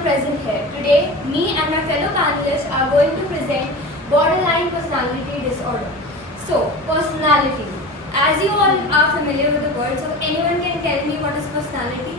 present here. Today, me and my fellow panelists are going to present borderline personality disorder. So, personality. As you all are familiar with the word, so anyone can tell me what is personality?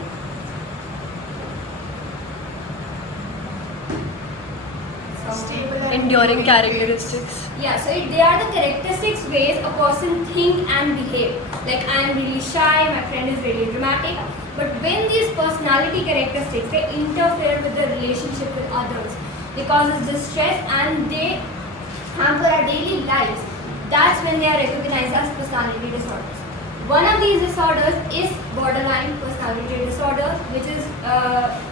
Enduring characteristics. Yeah, so they are the characteristics ways a person think and behave. Like I am really shy, my friend is really dramatic. But when these personality characteristics, they interfere with the relationship with others, they cause us distress and they hamper our daily lives, that's when they are recognized as personality disorders. One of these disorders is borderline personality disorder, which is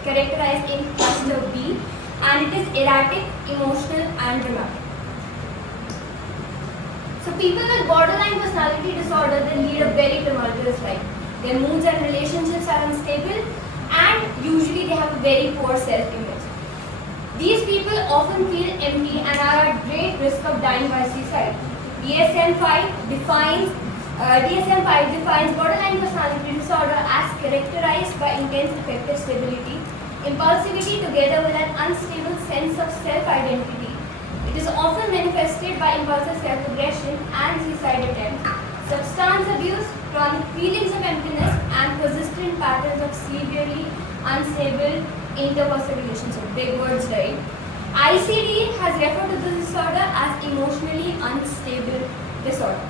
characterized in cluster B, and it is erratic, emotional and dramatic. So people with borderline personality disorder, they lead a very tumultuous life. Their moods and relationships are unstable and usually they have a very poor self-image. These people often feel empty and are at great risk of dying by suicide. DSM-5 defines borderline personality disorder as characterized by intense affective stability, impulsivity together with an unstable sense of self-identity. It is often manifested by impulsive self-aggression and suicide attempts, substance abuse, chronic feelings of emptiness, and persistent patterns of severely unstable interpersonal relationships. Big words, right? ICD has referred to this disorder as emotionally unstable disorder.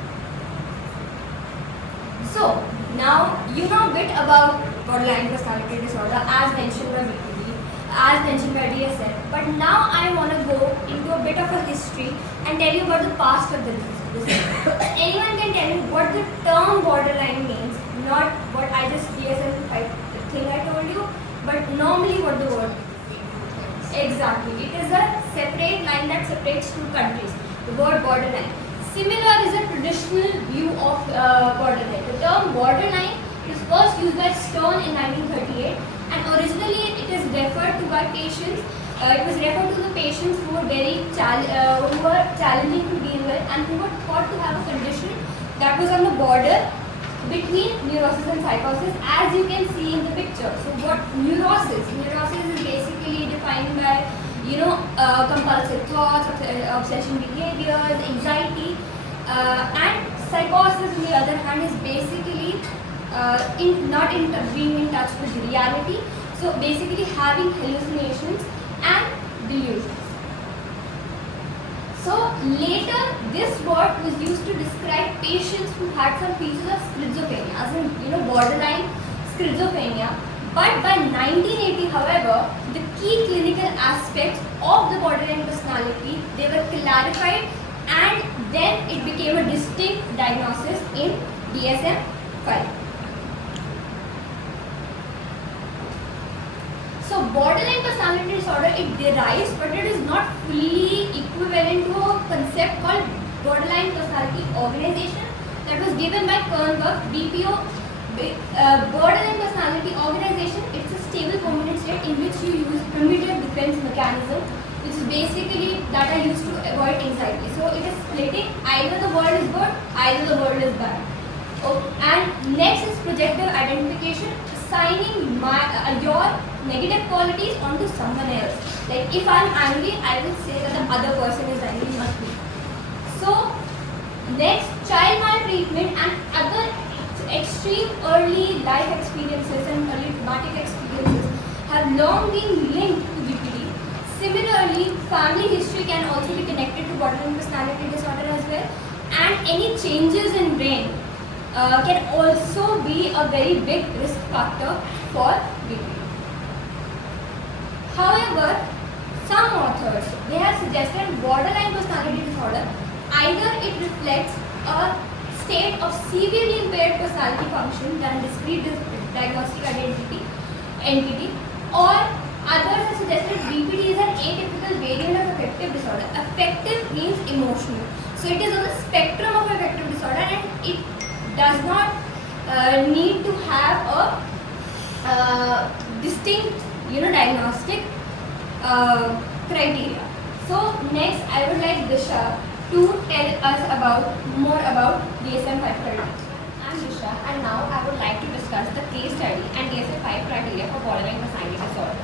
So, now you know a bit about borderline personality disorder as mentioned by BPD, as mentioned by DSM. But now I want to go into a bit of a history and tell you about the past of the disorder. Anyone can tell me what the term borderline means, not what I just DSM thing I told you, but normally what the word means. Exactly. It is a separate line that separates two countries. The word borderline. Similar is a traditional view of borderline. The term borderline was first used by Stern in 1938, and originally it is referred to by patients. It was referred to the patients who were who were challenging to deal with and who were thought to have a condition that was on the border between neurosis and psychosis, as you can see in the picture. So, what neurosis? Neurosis is basically defined by compulsive thoughts, obsession behaviors, anxiety, and psychosis on the other hand is basically not being in touch with reality. So basically having hallucinations and delusions. So later this word was used to describe patients who had some features of schizophrenia, as in borderline schizophrenia. But by 1980, however, the key clinical aspects of the borderline personality, they were clarified and then it became a distinct diagnosis in DSM-5. So borderline personality disorder, it derives, but it is not fully equivalent to a concept called borderline personality organization that was given by Kernberg, BPO. Borderline personality organization, it's a stable permanent state in which you use primitive defense mechanism, which is basically that are used to avoid anxiety. So it is splitting, either the world is good, either the world is bad. And next is projective identification, assigning your negative qualities onto someone else. Like if I'm angry, I will say that the other person is angry, not me. So next, child maltreatment and other extreme early life experiences and early traumatic experiences have long been linked to BPD. Similarly, family history can also be connected to borderline personality disorder as well, and any changes in brain can also be a very big risk factor for BPD. However, some authors, they have suggested borderline personality disorder, either it reflects a state of severely impaired personality function than a discrete diagnostic entity, or others have suggested BPD is an atypical variant of affective disorder. Affective means emotional. So it is on the spectrum of affective disorder and it does not need to have a distinct diagnostic criteria. So next I would like Disha to tell us more about DSM-5 criteria. I'm Disha and now I would like to discuss the case study and DSM-5 criteria for borderline personality disorder.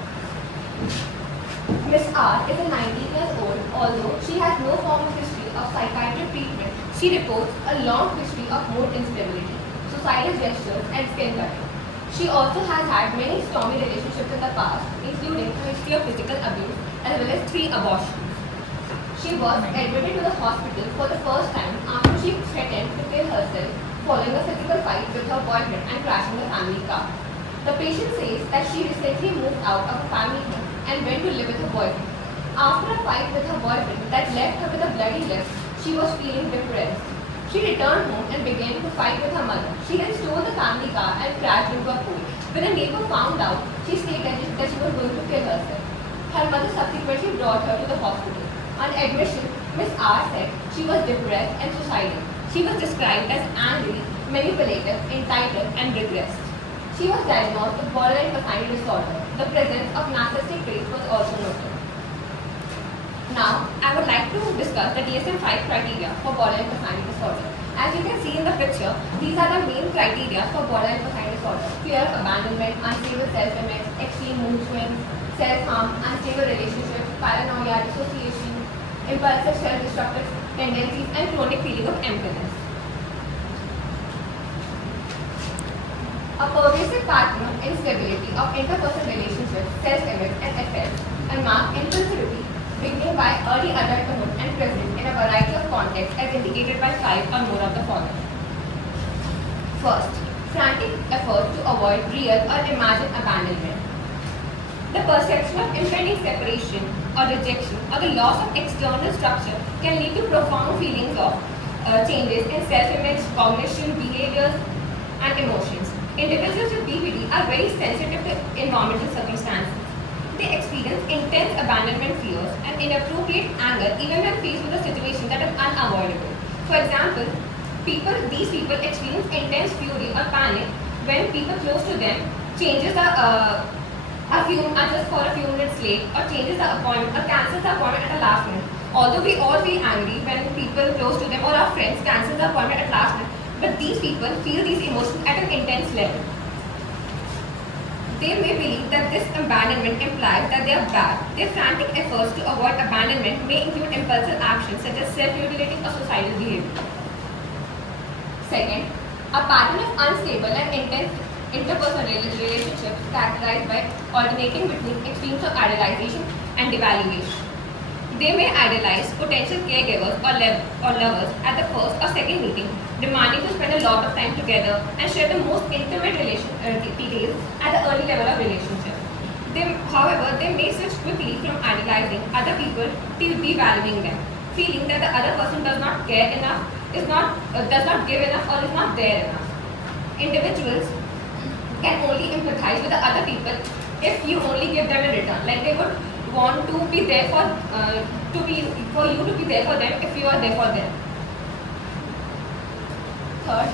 Miss R is a 19 years old, although she has no formal history of psychiatric treatment. She reports a long history of mood instability, suicidal gestures, and skin cutting. She also has had many stormy relationships in the past, including a history of physical abuse as well as 3 abortions. She was admitted to the hospital for the first time after she threatened to kill herself following a physical fight with her boyfriend and crashing the family car. The patient says that she recently moved out of a family home and went to live with her boyfriend. After a fight with her boyfriend that left her with a bloody lip, she was feeling depressed. She returned home and began to fight with her mother. She then stole the family car and crashed into a pool. When a neighbor found out, she stated that she was going to kill herself. Her mother subsequently brought her to the hospital. On admission, Miss R said she was depressed and suicidal. She was described as angry, manipulative, entitled, and regressed. She was diagnosed with borderline personality disorder. The presence of narcissistic traits was also noted. Now, I would like to discuss the DSM-5 criteria for borderline personality disorder. As you can see in the picture, these are the main criteria for borderline personality disorder: fear of abandonment, unstable self-image, extreme mood swings, self-harm, unstable relationships, paranoia, dissociation, impulsive self-destructive tendencies, and chronic feeling of emptiness. A pervasive pattern of instability of interpersonal relationships, self-image, and affairs, and marked impulsivity beginning by early adulthood and present in a variety of contexts as indicated by 5 or more of the following. First, frantic effort to avoid real or imagined abandonment. The perception of impending separation or rejection or the loss of external structure can lead to profound feelings of changes in self-image, cognition, behaviors, and emotions. Individuals with BPD are very sensitive to environmental circumstances. They experience intense abandonment fears and inappropriate anger even when faced with a situation that is unavoidable. For example, these people experience intense fury or panic when people close to them changes are just for a few minutes late or changes the appointment or cancels the appointment at the last minute. Although we all feel angry when people close to them or our friends cancel the appointment at last minute, but these people feel these emotions at an intense level. They may believe that this abandonment implies that they are bad. Their frantic efforts to avoid abandonment may include impulsive actions such as self-mutilating or suicidal behavior. Second, a pattern of unstable and intense interpersonal relationships characterized by alternating between extremes of idealization and devaluation. They may idolize potential caregivers or lovers at the first or second meeting, demanding to spend a lot of time together and share the most intimate details at the early level of relationship. However, they may switch quickly from idolizing other people to devaluing them, feeling that the other person does not care enough, does not give enough, or is not there enough. Individuals can only empathize with the other people if you only give them a return. Like they would want to be there for you to be there for them if you are there for them. Third,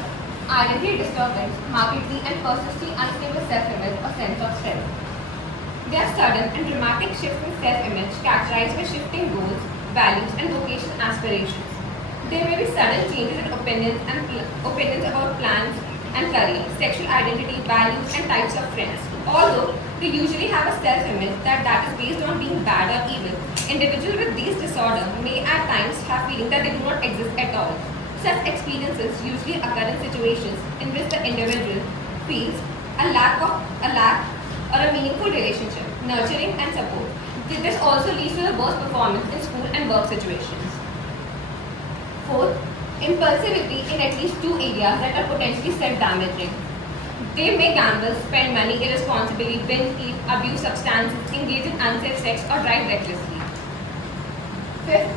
identity disturbance, markedly and persistently unstable self-image or sense of self. They are sudden and dramatic shifts in self-image characterized by shifting goals, values, and vocational aspirations. There may be sudden changes in opinions about plans and career, sexual identity, values, and types of friends. Although they usually have a self-image that is based on being bad or evil, individuals with these disorders may at times have feeling that they do not exist at all. Such experiences usually occur in situations in which the individual feels a lack or a meaningful relationship, nurturing and support. This also leads to the worst performance in school and work situations. Fourth, impulsivity in at least 2 areas that are potentially self-damaging. They may gamble, spend money irresponsibly, binge eat, abuse substances, engage in unsafe sex, or drive recklessly. Fifth,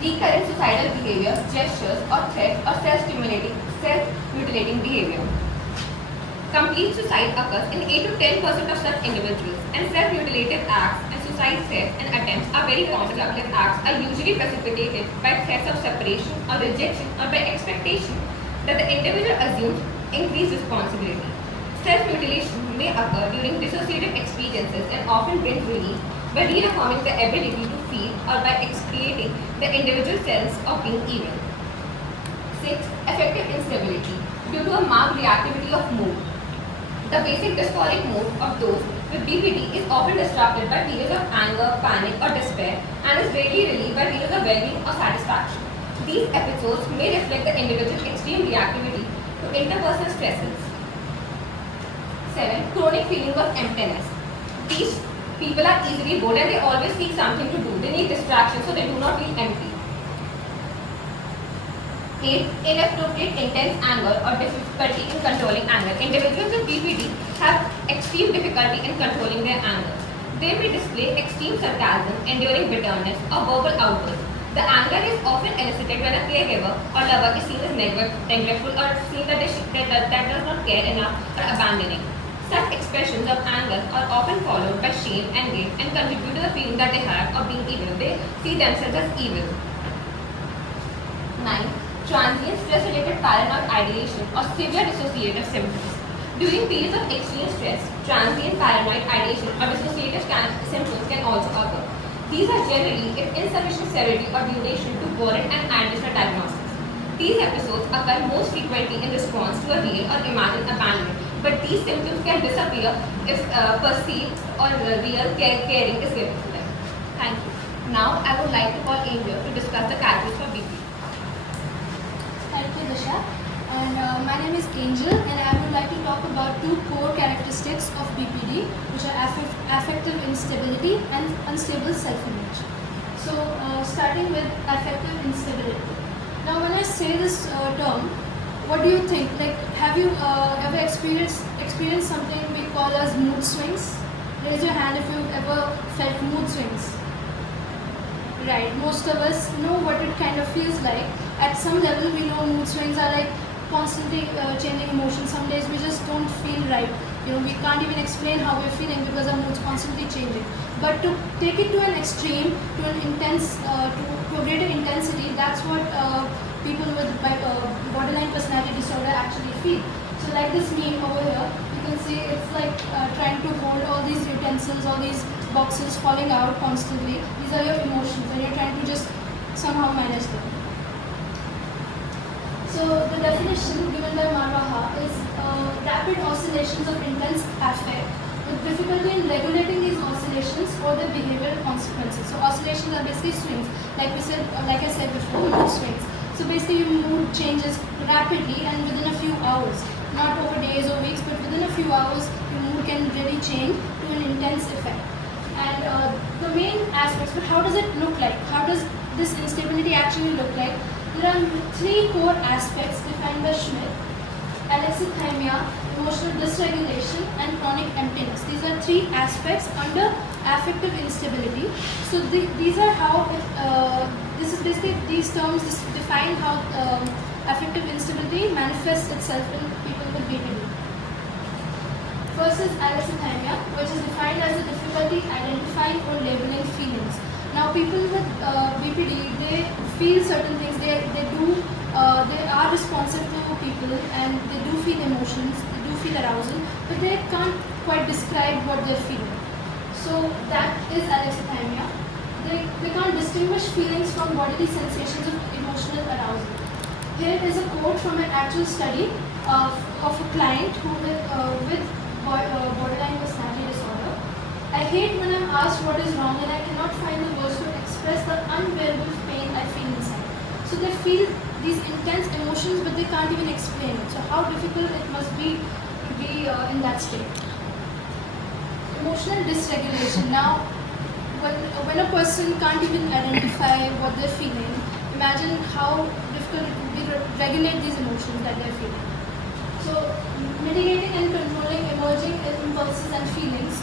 recurrent suicidal behavior, gestures, or threats, or self-mutilating behavior. Complete suicide occurs in 8 to 10% of such individuals, and self-mutilative acts and suicide threats and attempts are very common. Self-destructive acts are usually precipitated by threats of separation or rejection or by expectation that the individual assumes increased responsibility. Self-mutilation may occur during dissociative experiences and often brings relief by reaffirming the ability to feel or by excreting the individual sense of being evil. 6. Affective instability due to a marked reactivity of mood. The basic dysphoric mood of those with BPD is often disrupted by periods of anger, panic, or despair, and is rarely relieved by feelings of well-being or satisfaction. These episodes may reflect the individual's extreme reactivity to interpersonal stresses. 7. Chronic feelings of emptiness. These people are easily bored and they always seek something to do. They need distraction so they do not feel empty. 8. Inappropriate intense anger or difficulty in controlling anger. Individuals with BPD have extreme difficulty in controlling their anger. They may display extreme sarcasm, enduring bitterness, or verbal outbursts. The anger is often elicited when a caregiver or lover is seen as neglectful or seen that does not care enough or abandoning. Such expressions of anger are often followed by shame and guilt and contribute to the feeling that they have of being evil. They see themselves as evil. 9. Transient stress-related paranoid ideation or severe dissociative symptoms. During periods of extreme stress, transient paranoid ideation or dissociative symptoms can also occur. These are generally of insufficient severity or duration to warrant an additional diagnosis. These episodes occur most frequently in response to a real or imagined abandonment, but these symptoms can disappear if perceived or real caring is given to them. Thank you. Now, I would like to call Angel to discuss the categories for BPD. Thank you, Disha. And my name is Angel, and I would like to talk about two core characteristics of BPD, which are affective instability and unstable self-image. So, starting with affective instability. Now, when I say this term, what do you think? Like, have you ever experienced something we call as mood swings? Raise your hand if you've ever felt mood swings. Right, most of us know what it kind of feels like. At some level, we know mood swings are like constantly changing emotions. Some days we just don't feel right. We can't even explain how we're feeling because our mood's constantly changing. But to take it to an extreme, to an intense, to a greater intensity, that's what people with borderline personality disorder actually feel. So like this meme over here, you can see it's like trying to hold all these utensils, all these boxes falling out constantly. These are your emotions and you're trying to just somehow manage them. So the definition given by Marwaha is rapid oscillations of intense affect with difficulty in regulating these oscillations or their behavioral consequences. So oscillations are basically swings, like I said before, mood swings. So basically your mood changes rapidly and within a few hours, not over days or weeks, but within a few hours your mood can really change to an intense effect. And the main aspects, but how does it look like? How does this instability actually look like? There are three core aspects defined by Schmidt: alexithymia, emotional dysregulation, and chronic emptiness. These are three aspects under affective instability. So these are how this is basically, these terms define how affective instability manifests itself in people with BPD. First is alexithymia, which is defined as a difficulty identifying or labeling feelings. Now, people with BPD, they feel certain things. They are responsive to people, and they do feel emotions. They do feel arousal, but they can't quite describe what they're feeling. So that is alexithymia. They can't distinguish feelings from bodily sensations of emotional arousal. Here is a quote from an actual study of a client who with borderline personality disorder. I hate when I'm asked what is wrong and I cannot find the words to express the unbearable pain I feel inside. So they feel these intense emotions, but they can't even explain it. So how difficult it must be to be in that state. Emotional dysregulation. Now, when a person can't even identify what they're feeling, imagine how difficult it would be to regulate these emotions that they're feeling. So, mitigating and controlling emerging impulses and feelings.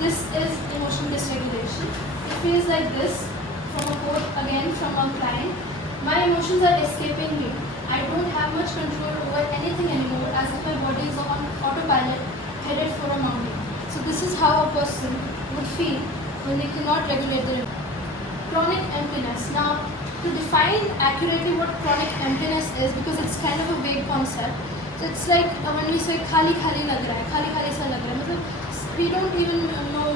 This is emotional dysregulation. It feels like this, from a quote again from a client: my emotions are escaping me. I don't have much control over anything anymore, as if my body is on autopilot, headed for a mountain. So this is how a person would feel when they cannot regulate their emotions. Chronic emptiness. Now, to define accurately what chronic emptiness is, because it's kind of a vague concept, so it's like when we say khali khali lag raha hai, khali khali sa lag raha hai, we don't even know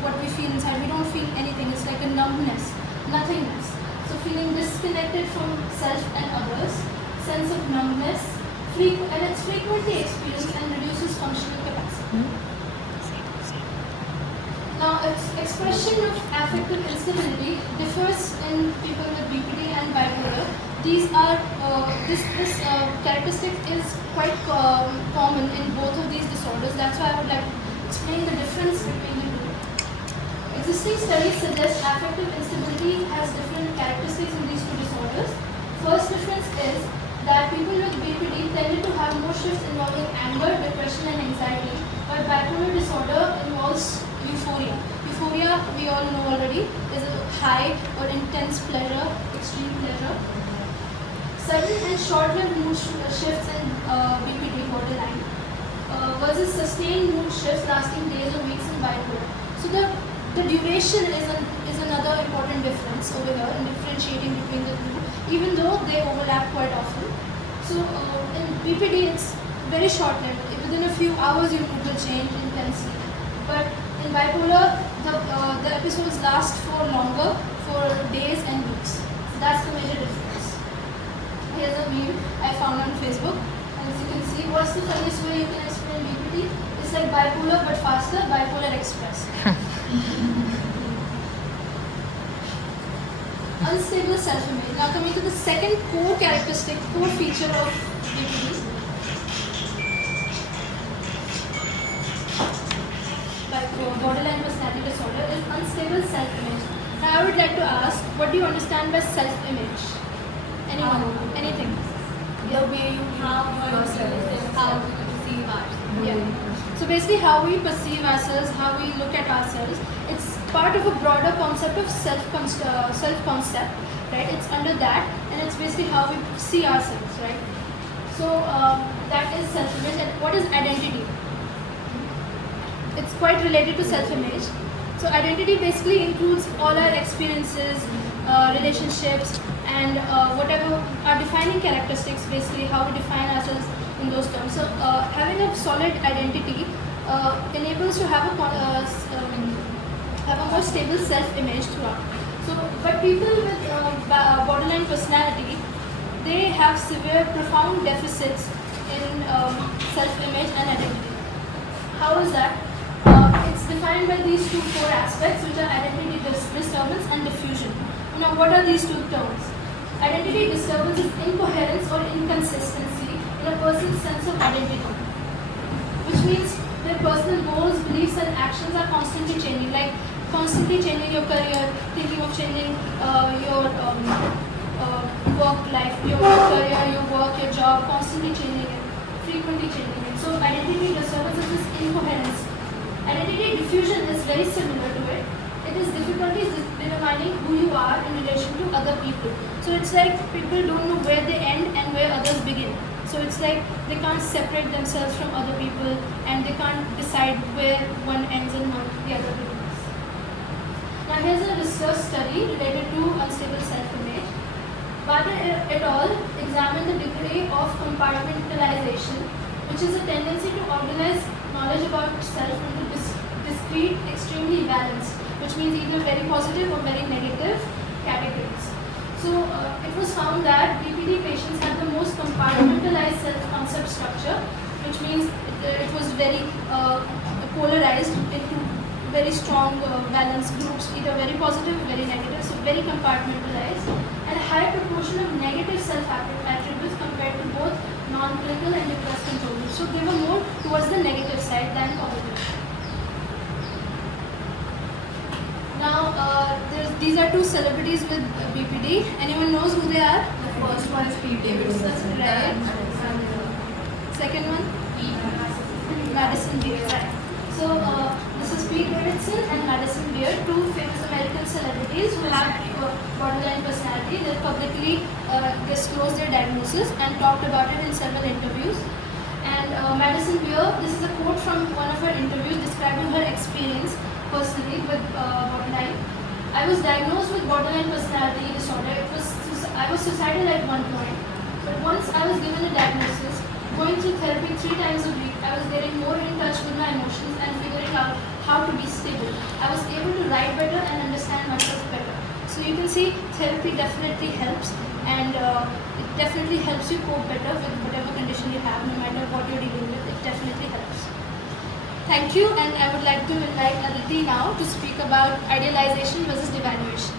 what we feel inside. We don't feel anything. It's like a numbness, nothingness. So feeling disconnected from self and others, sense of numbness, and it's frequently experienced and reduces functional capacity. Now, its expression of affective instability differs in people with BPD and bipolar. These are this characteristic is quite common in both of these disorders. That's why I would like to explain the difference between the two. Existing studies suggest affective instability has different characteristics in these two disorders. First difference is that people with BPD tended to have more shifts involving anger, depression, and anxiety, while bipolar disorder involves euphoria. Euphoria, we all know already, is a high or intense pleasure, extreme pleasure. Sudden and short-lived mood shifts in BPD borderline versus sustained mood shifts lasting days or weeks in bipolar. So the duration is another important difference over here in differentiating between the two, even though they overlap quite often. So in BPD, it's very short-lived. Within a few hours, your mood will change intensely. But in bipolar, the episodes last for longer, for days and weeks. So that's the major difference. Here's a meme I found on Facebook. As you can see, what's the funniest way you can explain BPD? It's like bipolar but faster, bipolar express. Unstable self-image. Now coming to the second core characteristic, core feature of BPD. Borderline personality disorder is unstable self-image. Now I would like to ask, what do you understand by self-image? Anyone? Anything? The way you have yourself, how you perceive ourselves. Yeah. So basically how we perceive ourselves, how we look at ourselves, it's part of a broader concept of self-concept, right? It's under that, and it's basically how we see ourselves, right? So that is self-image. And what is identity? It's quite related to self-image. So identity basically includes all our experiences, relationships, and whatever our defining characteristics, basically how we define ourselves in those terms. So having a solid identity enables to have a more stable self-image throughout. So, but people with borderline personality, they have severe, profound deficits in self-image and identity. How is that? It's defined by these two core aspects, which are identity disturbance and diffusion. Now, what are these two terms? Identity disturbance is incoherence or inconsistency in a person's sense of identity, which means their personal goals, beliefs, and actions are constantly changing, like constantly changing your career, thinking of changing your work life, your career, your work, your job, constantly changing it, frequently changing it. So identity disturbance is this incoherence. Identity diffusion is very similar to it. It is difficulties determining who you are in relation to other people. So it's like people don't know where they end and where others begin. So it's like they can't separate themselves from other people, and they can't decide where one ends and the other begins. Now here's a research study related to unstable self-image. Bhatta et al. Examined the degree of compartmentalization, which is a tendency to organize knowledge about self into discrete, extremely balanced, which means either very positive or very negative categories. So it was found that BPD patients had the most compartmentalized self-concept structure, which means it was very polarized into very strong balanced groups, either very positive or very negative, so very compartmentalized, and a high proportion of negative self-attributes compared to both non-clinical and depressed control groups. So they were more towards the negative side than positive. Now, these are two celebrities with BPD. Anyone knows who they are? The first one is Pete Davidson. That's right. Second one? Madison Beer. Right. So this is Pete Davidson and Madison Beer, two famous American celebrities who have borderline personality. They publicly disclosed their diagnosis and talked about it in several interviews. And Madison Beer, this is a quote from one of her interviews describing her experience personally with borderline. I was diagnosed with borderline personality disorder. I was suicidal at one point, but once I was given a diagnosis, going through therapy 3 times a week, I was getting more in touch with my emotions and figuring out how to be stable. I was able to write better and understand myself better. So you can see therapy definitely helps, and it definitely helps you cope better with whatever condition you have, no matter what you're dealing with. It definitely helps. Thank you, and I would like to invite Aditi now to speak about idealization versus devaluation.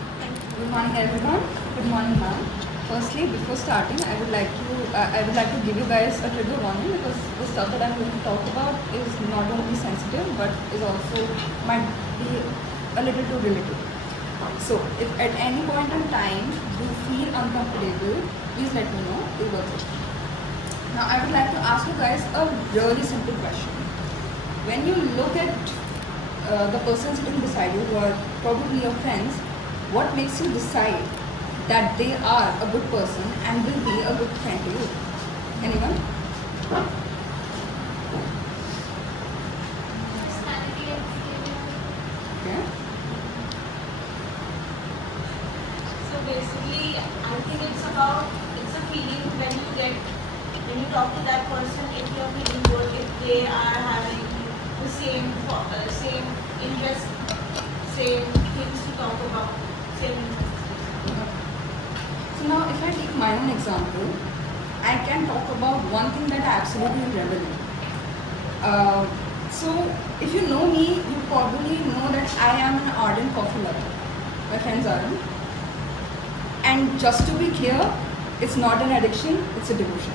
Good morning, everyone. Good morning, ma'am. Firstly, before starting, I would like to give you guys a trigger warning because the stuff that I'm going to talk about is not only sensitive but is also might be a little too related. So, if at any point in time you feel uncomfortable, please let me know. We'll work it. Now, I would like to ask you guys a really simple question. When you look at the person sitting beside you, who are probably your friends, what makes you decide that they are a good person and will be a good friend to you? Anyone? Okay. So basically, I think it's a feeling when you talk to that person, if you're feeling good, if they are having the same interest, same things to talk about, same interests. So now if I take my own example, I can talk about one thing that I absolutely revel in. So if you know me, you probably know that I am an ardent coffee lover. My friends aren't. And just to be clear, it's not an addiction, it's a devotion.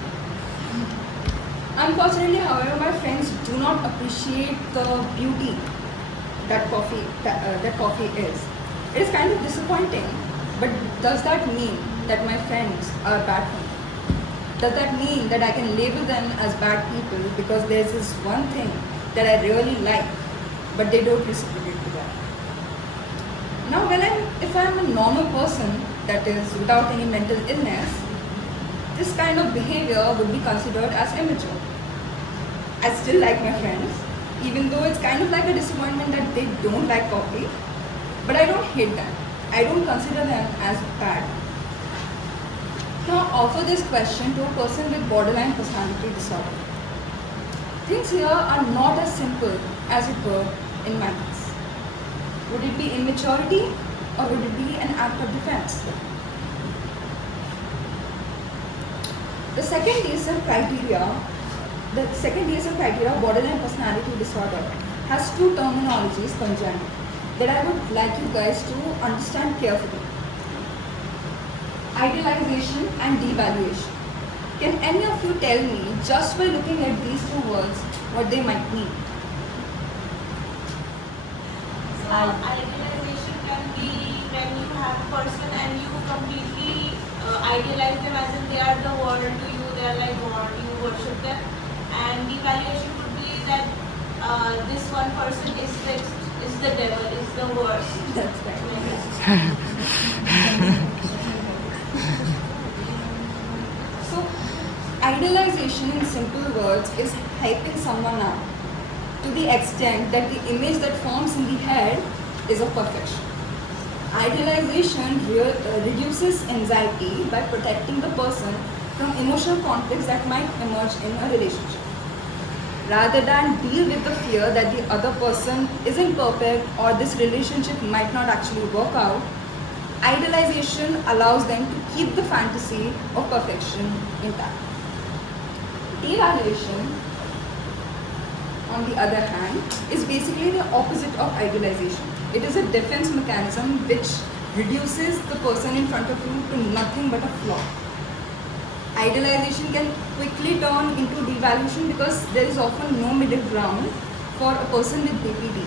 Unfortunately, however, my friends do not appreciate the beauty that coffee is. It is kind of disappointing, but does that mean that my friends are bad for me? Does that mean that I can label them as bad people because there's this one thing that I really like, but they don't reciprocate to that? Now, if I'm a normal person, that is without any mental illness, this kind of behavior would be considered as immature. I still like my friends, even though it's kind of like a disappointment that they don't like coffee, but I don't hate them. I don't consider them as bad. Now, offer this question to a person with borderline personality disorder. Things here are not as simple as it were in my case. Would it be immaturity or would it be an act of defense? The second DSM criteria, borderline personality disorder, has two terminologies conjoined that I would like you guys to understand carefully. Idealization and devaluation. Can any of you tell me, just by looking at these two words, what they might mean? So idealization can be when you have a person and you completely idealize them as if they are the world to you, they are like God, you worship them. And devaluation would be that this one person is the devil, is the worst. That's right. So, idealization in simple words is hyping someone up to the extent that the image that forms in the head is of perfection. Idealization reduces anxiety by protecting the person from emotional conflicts that might emerge in a relationship. Rather than deal with the fear that the other person isn't perfect or this relationship might not actually work out, idealization allows them to keep the fantasy of perfection intact. Devaluation, on the other hand, is basically the opposite of idealization. It is a defense mechanism which reduces the person in front of you to nothing but a flaw. Idealization can quickly turn into devaluation because there is often no middle ground for a person with BPD.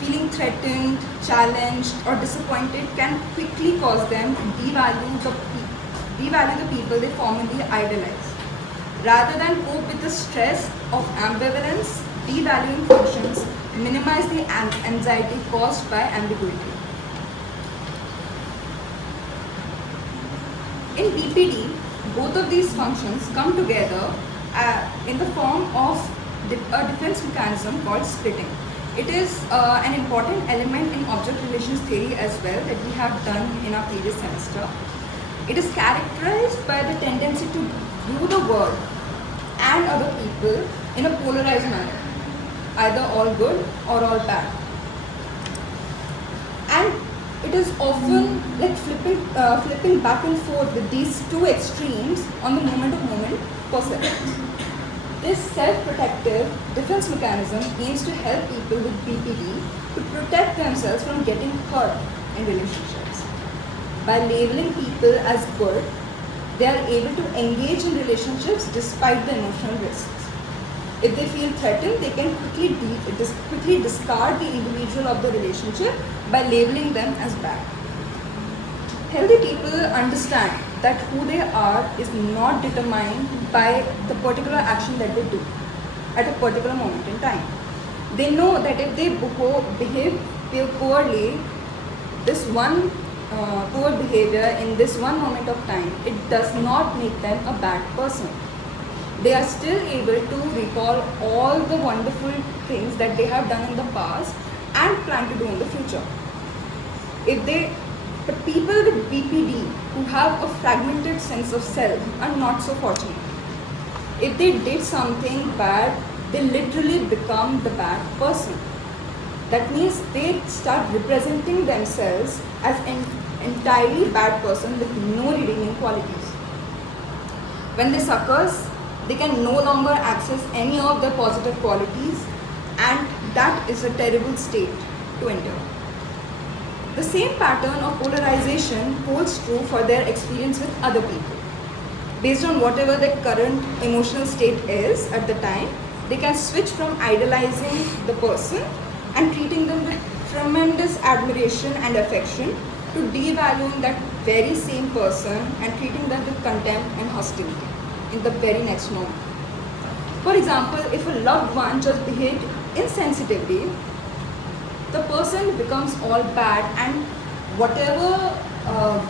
Feeling threatened, challenged, or disappointed can quickly cause them to devalue the people they formerly idolize. Rather than cope with the stress of ambivalence, devaluing functions minimize the anxiety caused by ambiguity. In BPD, both of these functions come together in the form of a defense mechanism called splitting. It is an important element in object relations theory as well that we have done in our previous semester. It is characterized by the tendency to view the world and other people in a polarized manner, either all good or all bad. And it is often like flipping back and forth with these two extremes on the moment-of-moment perception. This self-protective defense mechanism aims to help people with BPD to protect themselves from getting hurt in relationships. By labeling people as good, they are able to engage in relationships despite the emotional risks. If they feel threatened, they can quickly discard the individual of the relationship by labeling them as bad. Healthy people understand that who they are is not determined by the particular action that they do at a particular moment in time. They know that if they behave poorly, this one poor behavior in this one moment of time, it does not make them a bad person. They are still able to recall all the wonderful things that they have done in the past and plan to do in the future. But people with BPD who have a fragmented sense of self are not so fortunate. If they did something bad, they literally become the bad person. That means they start representing themselves as an entirely bad person with no redeeming qualities. When they succors, they can no longer access any of the positive qualities, and that is a terrible state to enter. The same pattern of polarization holds true for their experience with other people. Based on whatever their current emotional state is at the time, they can switch from idolizing the person and treating them with tremendous admiration and affection to devaluing that very same person and treating them with contempt and hostility in the very next moment. For example, if a loved one just behaved insensitively, the person becomes all bad, and whatever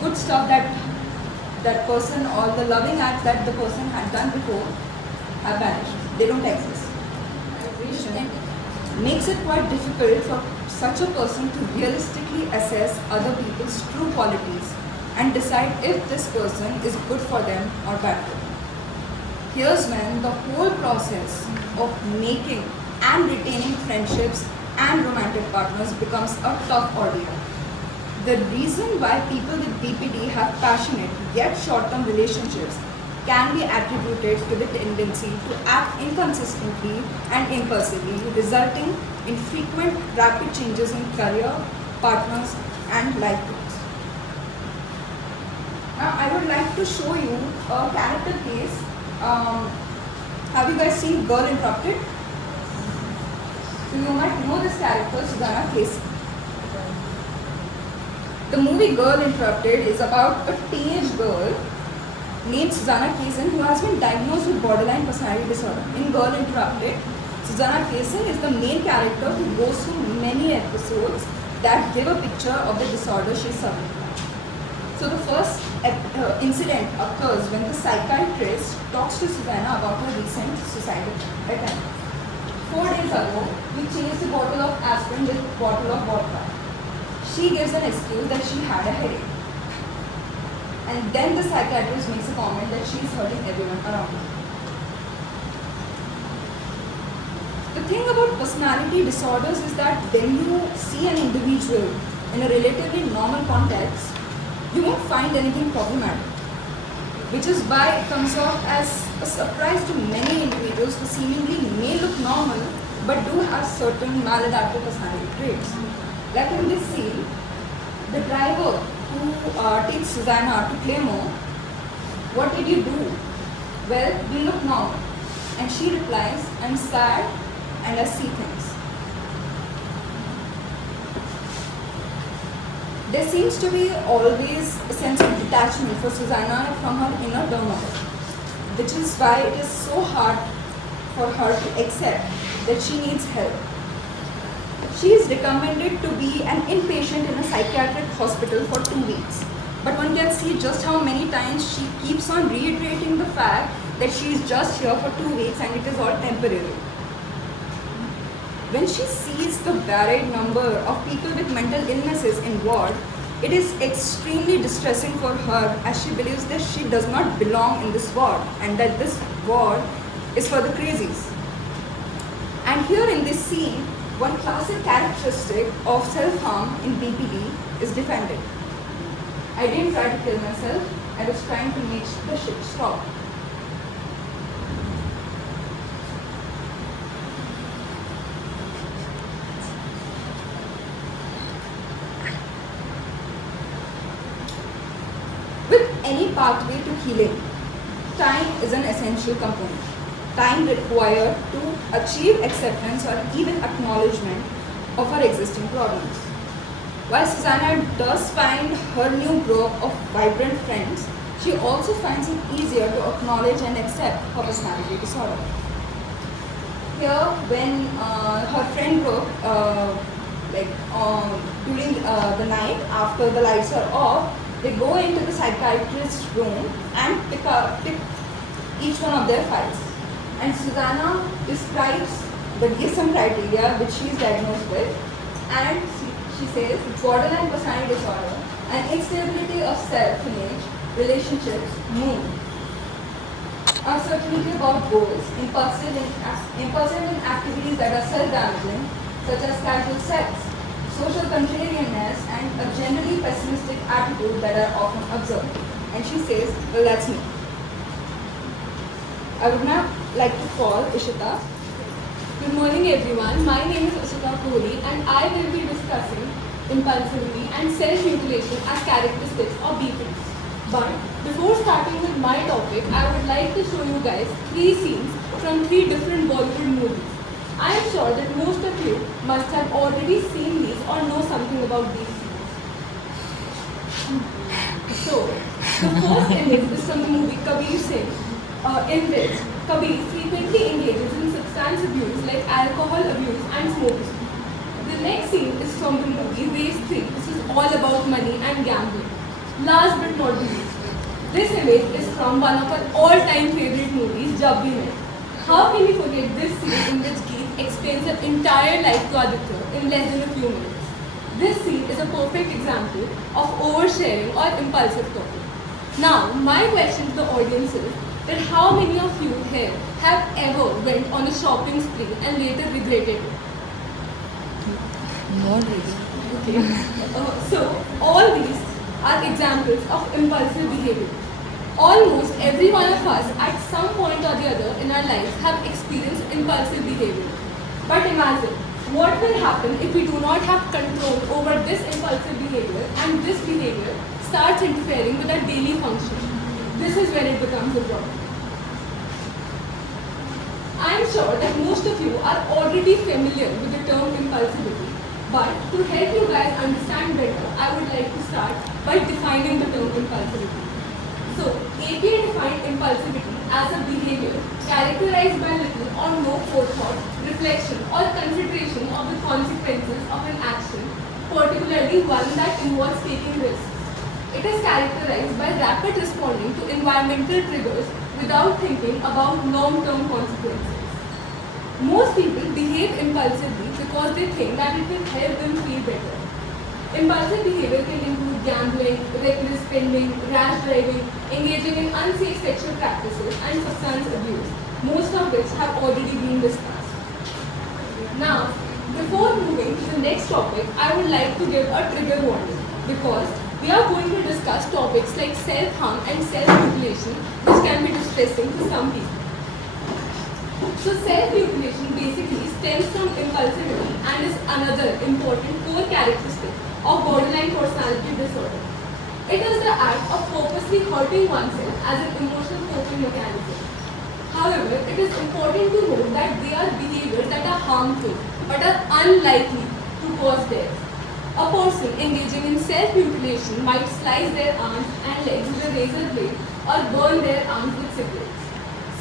good stuff that person, all the loving acts that the person had done before have vanished. They don't exist. Makes it quite difficult for such a person to realistically assess other people's true qualities and decide if this person is good for them or bad for them. Here's when the whole process of making and retaining friendships and romantic partners becomes a tough ordeal. The reason why people with BPD have passionate yet short-term relationships can be attributed to the tendency to act inconsistently and impulsively, resulting in frequent rapid changes in career, partners, and life goals. Now, I would like to show you a character case. Have you guys seen Girl Interrupted? So you might know this character, Susanna Casey. The movie Girl Interrupted is about a teenage girl named Susanna Kaysen who has been diagnosed with borderline personality disorder. In Girl Interrupted, Susanna Kaysen is the main character who goes through many episodes that give a picture of the disorder she suffered from. So the first incident occurs when the psychiatrist talks to Susanna about her recent suicidal attempt. 4 days ago, we changed a bottle of aspirin with a bottle of vodka. She gives an excuse that she had a headache. And then the psychiatrist makes a comment that she is hurting everyone around her. The thing about personality disorders is that when you see an individual in a relatively normal context, you won't find anything problematic. Which is why it comes off as a surprise to many individuals who seemingly may look normal but do have certain maladaptive personality traits. Like in this scene, the driver who takes Susanna to Claymore, "What did you do?" "Well, we look normal." And she replies, "I'm sad and I see things." There seems to be always a sense of detachment for Susanna from her inner turmoil, which is why it is so hard for her to accept that she needs help. She is recommended to be an inpatient in a psychiatric hospital for 2 weeks. But one can see just how many times she keeps on reiterating the fact that she is just here for 2 weeks and it is all temporary. When she sees the varied number of people with mental illnesses in ward, it is extremely distressing for her as she believes that she does not belong in this ward and that this ward is for the crazies. And here in this scene, one classic characteristic of self-harm in BPD is defended. "I didn't try to kill myself, I was trying to make the shit stop." pathway to healing. Time is an essential component. Time required to achieve acceptance or even acknowledgement of her existing problems. While Susanna does find her new group of vibrant friends, she also finds it easier to acknowledge and accept her personality disorder. Here, when her friend group, during the night after the lights are off, they go into the psychiatrist's room and pick each one of their files. And Susanna describes the DSM criteria which she is diagnosed with, and she says borderline personality disorder and instability of self-image, relationships, mood, uncertainty about goals, impulsive in activities that are self-damaging, such as casual sex, social contrarianness, and a generally pessimistic attitude that are often observed. And she says, well, that's me. I would now like to call Ishita. Good morning everyone, my name is Ashita Kohli and I will be discussing impulsivity and self-mutilation as characteristics of BPD. But before starting with my topic, I would like to show you guys 3 scenes from 3 different Bollywood movies. I am sure that most of you must have already seen these or know something about these scenes. So, the first image is from the movie Kabir Singh, in which Kabir frequently engages in substance abuse like alcohol abuse and smoking. The next scene is from the movie Race 3, which is all about money and gambling. Last but not the least, this image is from one of our all-time favorite movies, Jab We Met. How can we forget this scene in which Geet explains her entire life to Aditya in less than a few minutes? This scene is a perfect example of oversharing or impulsive talking. Now, my question to the audience is that how many of you here have ever went on a shopping spree and later regretted it? Not really. Okay. So, all these are examples of impulsive behavior. Almost every one of us at some point or the other in our lives have experienced impulsive behavior. But imagine, what will happen if we do not have control over this impulsive behavior and this behavior starts interfering with our daily function? This is when it becomes a problem. I am sure that most of you are already familiar with the term impulsivity, but to help you guys understand better, I would like to start by defining the term impulsivity. So, APA defined impulsivity as a behavior characterized by little or no forethought, reflection or consideration of the consequences of an action, particularly one that involves taking risks. It is characterized by rapid responding to environmental triggers without thinking about long-term consequences. Most people behave impulsively because they think that it will help them feel better. Impulsive behavior can include gambling, reckless spending, rash driving, engaging in unsafe sexual practices, and substance abuse, most of which have already been discussed. Now, before moving to the next topic, I would like to give a trigger warning because we are going to discuss topics like self-harm and self-mutilation, which can be distressing to some people. So self-mutilation basically stems from impulsivity and is another important core characteristic of borderline personality disorder. It is the act of purposely hurting oneself as an emotional coping mechanism. However, it is important to note that they are behaviors that are harmful but are unlikely to cause death. A person engaging in self-mutilation might slice their arms and legs with a razor blade or burn their arms with cigarettes.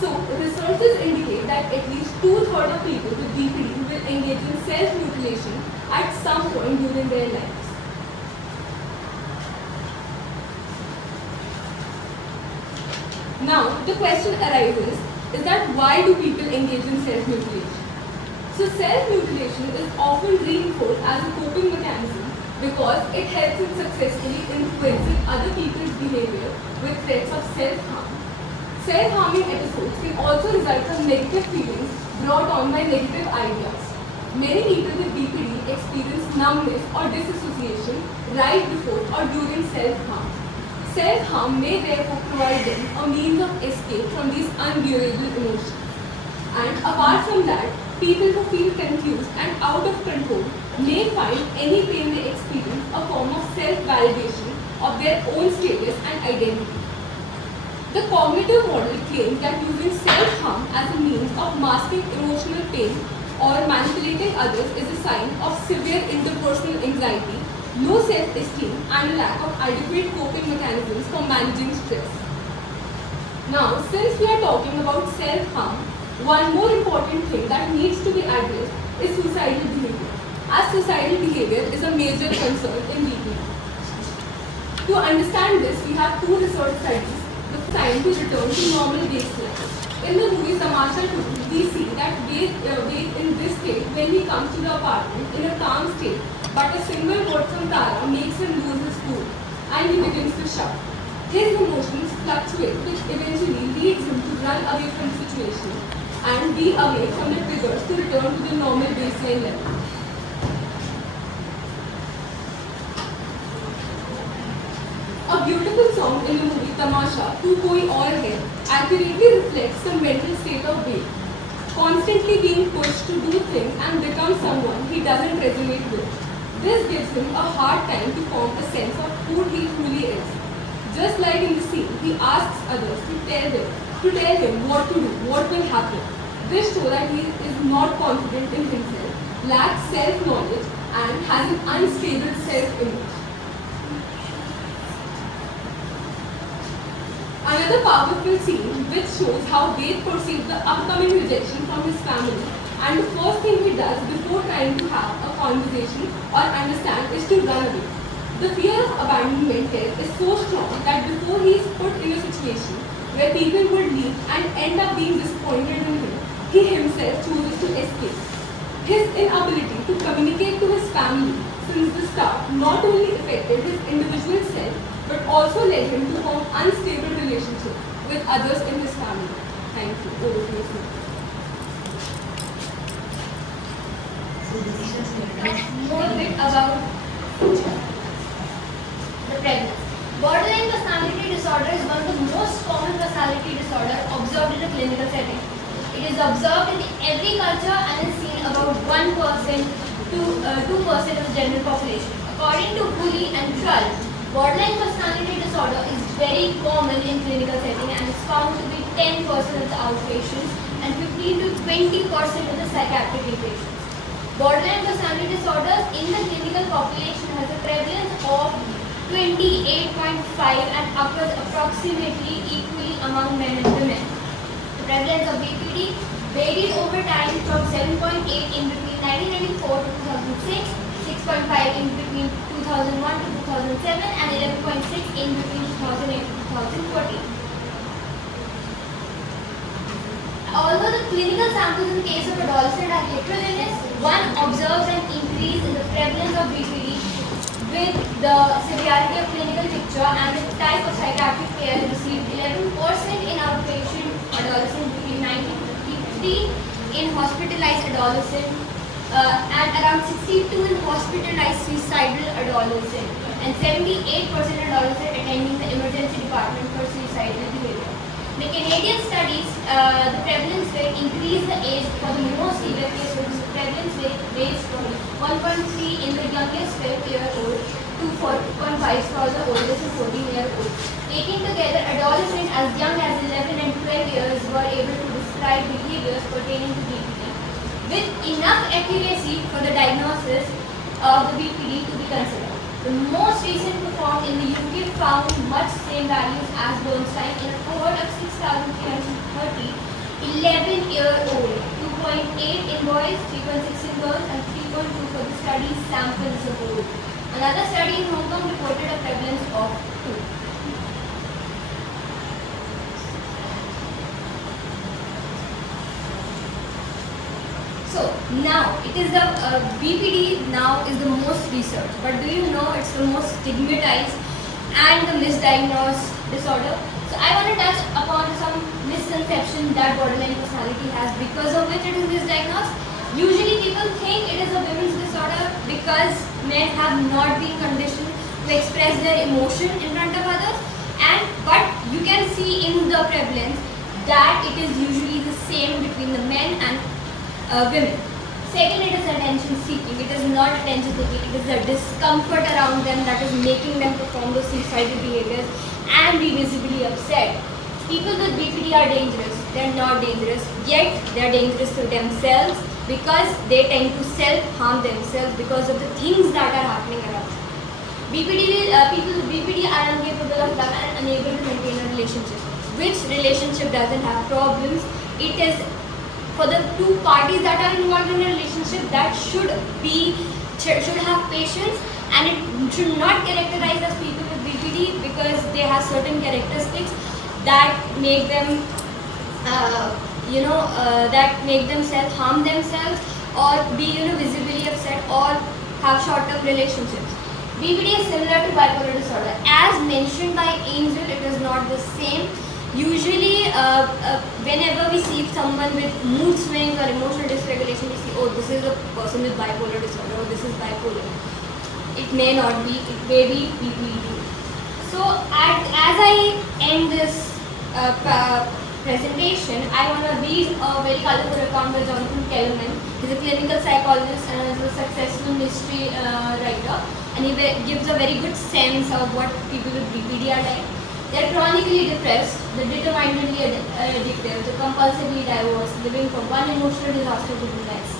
So, researchers indicate that at least 2/3 of people with BPD will engage in self-mutilation at some point during their lives. Now, the question arises is that why do people engage in self-mutilation? So, self-mutilation is often reinforced as a coping mechanism because it helps in successfully influencing other people's behavior with threats of self-harm. Self-harming episodes can also result from negative feelings brought on by negative ideas. Many people with BPD experience numbness or disassociation right before or during self-harm. Self-harm may therefore provide them a means of escape from these unbearable emotions. And apart from that, people who feel confused and out of control may find any pain they experience a form of self-validation of their own status and identity. The cognitive model claims that using self-harm as a means of masking emotional pain or manipulating others is a sign of severe interpersonal anxiety, low self-esteem, and a lack of adequate coping mechanisms for managing stress. Now, since we are talking about self-harm, one more important thing that needs to be addressed is suicidal behavior, as suicidal behavior is a major concern in BPD. To understand this, we have two research studies designed to return to normal baseline. In the movie Tamasha 2, we see that Ved in this state when he comes to the apartment in a calm state, but a single word from Tara makes him lose his cool and he begins to shout. His emotions fluctuate, which eventually leads him to run away from the situation and be away from the triggers to return to the normal baseline level. A beautiful song in the movie Tamasha, Tu Koi Aur Hai, accurately reflects the mental state of Ved, constantly being pushed to do things and become someone he doesn't resonate with. This gives him a hard time to form a sense of who he truly is. Just like in the scene, he asks others to tell him what to do, what will happen. This shows that he is not confident in himself, lacks self-knowledge, and has an unstable self-image. Another powerful scene which shows how Ved perceives the upcoming rejection from his family, and the first thing he does before trying to have a conversation or understand is to run away. The fear of abandonment here is so strong that before he is put in a situation where people would leave and end up being disappointed in him, he himself chooses to escape. His inability to communicate to his family since the start not only affected his individual self but also led him to form unstable relationships with others in his family. Thank you. Over to you, Smita. More bit about the prevalence. Borderline personality disorder is one of the most common personality disorder observed in a clinical setting. It is observed in every culture and is seen about 1% to 2% of the general population. According to Cooley and Krull, borderline personality disorder is very common in clinical setting and is found to be 10% of the outpatients and 15 to 20% of the psychiatric inpatients. Borderline personality disorders in the clinical population has a prevalence of 28.5 and occurs approximately equally among men and women. The prevalence of BPD varied over time from 7.8 in between 1994 to 2006, 6.5 in between 2001 to 2007 and 11.6 in between 2008 to 2014. Although the clinical samples in the case of adolescent are heterogeneous, one observes an increase in the prevalence of BPD with the severity of clinical picture and the type of psychiatric care received. 11% in outpatient adolescent between 1950 in hospitalized adolescent and around 62 in hospitalized suicidal adolescent and 78% adolescent attending the emergency department for suicidal behavior. The Canadian studies, the prevalence rate increased the age for the most severe cases. The prevalence rate ranged from 1.3 in the youngest 12-year-old to 4.5 for the oldest 14-year-old. Taken together, adolescents as young as 11 and 12 years were able to describe behaviors pertaining to BPD with enough accuracy for the diagnosis of the BPD to be considered. The most recent performed in the UK found much same values as Bernstein in a cohort of 6,330 11-year-old, 2.8 in boys, 3.6 in girls, and 3.2 for the study sample as a whole. Another study in Hong Kong reported a prevalence of 2. So now it is the BPD now is the most researched, but do you know it's the most stigmatized and the misdiagnosed disorder? So I want to touch upon some misconception that borderline personality has because of which it is misdiagnosed. Usually people think it is a women's disorder because men have not been conditioned to express their emotion in front of others, but you can see in the prevalence that it is usually the same between the men and women. Second, it is attention seeking. It is not attention seeking. It is the discomfort around them that is making them perform those suicidal behaviors and be visibly upset. people with BPD are dangerous. They're not dangerous, yet they're dangerous to themselves because they tend to self-harm themselves because of the things that are happening around. People with BPD are incapable of love and unable to maintain a relationship. Which relationship doesn't have problems? It is for the two parties that are involved in a relationship that should have patience, and it should not characterize as people with BPD because they have certain characteristics that make them self-harm themselves or be visibly upset or have short-term relationships. BPD is similar to bipolar disorder. As mentioned by Angel, it is not the same. Usually, whenever we see someone with mood swings or emotional dysregulation, we see, oh, this is a person with bipolar disorder, or this is bipolar. It may not be, it may be BPD. So, as I end this presentation, I want to read a very colorful account by Jonathan Kellerman. He's a clinical psychologist and is a successful mystery writer, and he gives a very good sense of what people with BPD are like. They are chronically depressed, they're determinedly addictive, they're compulsively divorced, living from one emotional disaster to the next.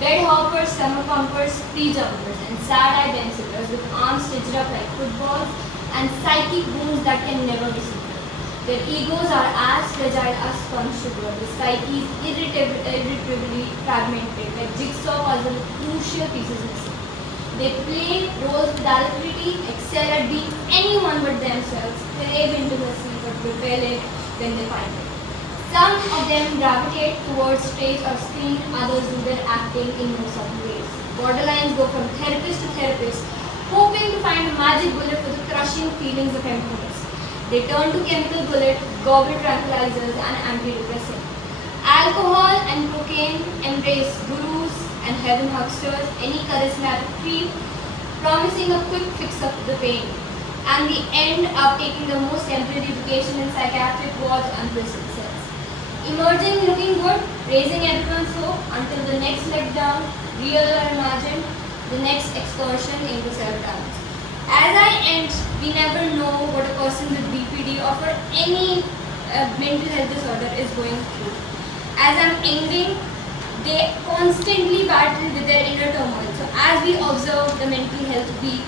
Bed hoppers, stomach pumpers, free jumpers, and sad-eyed dancers with arms stitched up like footballs and psychic wounds that can never be sealed. Their egos are as fragile as spun sugar. The psyche is irretrievably fragmented, like jigsaw puzzle with crucial pieces missing. They play roles with alacrity, excel at being anyone but themselves, crave intimacy but repel it when they find it. Some of them gravitate towards stage or screen, others do their acting in more subtle ways. Borderlines go from therapist to therapist, hoping to find a magic bullet for the crushing feelings of emptiness. They turn to chemical bullet, goblet tranquilizers, and antidepressants. Alcohol and cocaine embrace gurus and heaven hucksters, any charismatic creep, promising a quick fix of the pain, and they end up taking the most temporary education in psychiatric wards and prison cells. Emerging looking good, raising everyone's hope until the next letdown, real or imagined, the next excursion into self-doubt. As I end, we never know what a person with BPD or for any mental health disorder is going through. As I'm ending, they constantly battle with their inner turmoil. So as we observe the Mental Health Week,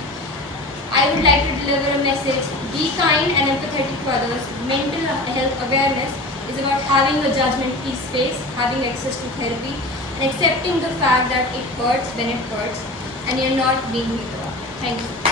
I would like to deliver a message: be kind and empathetic to others. Mental health awareness is about having a judgment-free space, having access to therapy, and accepting the fact that it hurts when it hurts, and you're not being beaten up. Thank you.